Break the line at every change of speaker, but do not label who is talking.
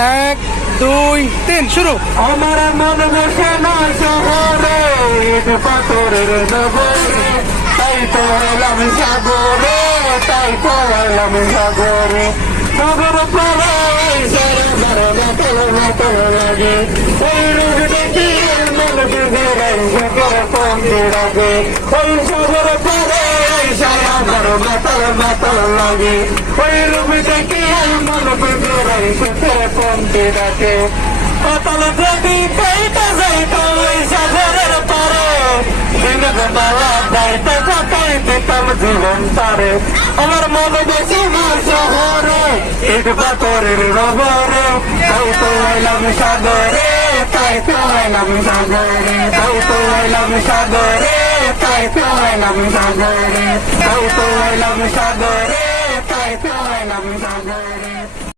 এক, দুই, তিন, শুরু।
আমার মন বসে না শহরে পাথরের তাই তো এলাম সাগরে, তাই তো এলাম সাগরে। নগর লাগে। ওই রোগ দেখি মন ওই সাগর পাড়ায় সারা মাতল লাগে। ওই দেখি মন সাগর কমতে লাগে পাতল যদি পাইতে যাইতো ওই সাগরের পারে দিনের বেলা যাইতে কাটাই দিতাম জীবন তারে আমার মন বেশি না শহরে ইট পাথরের রবরে তাই তো এলাম সাগরে তাই তো এলাম সাগরে তাই তো এলাম সাগরে তাই তো এলাম সাগরে তাই তো এলাম সাগরে তাই তো এলাম সাগরে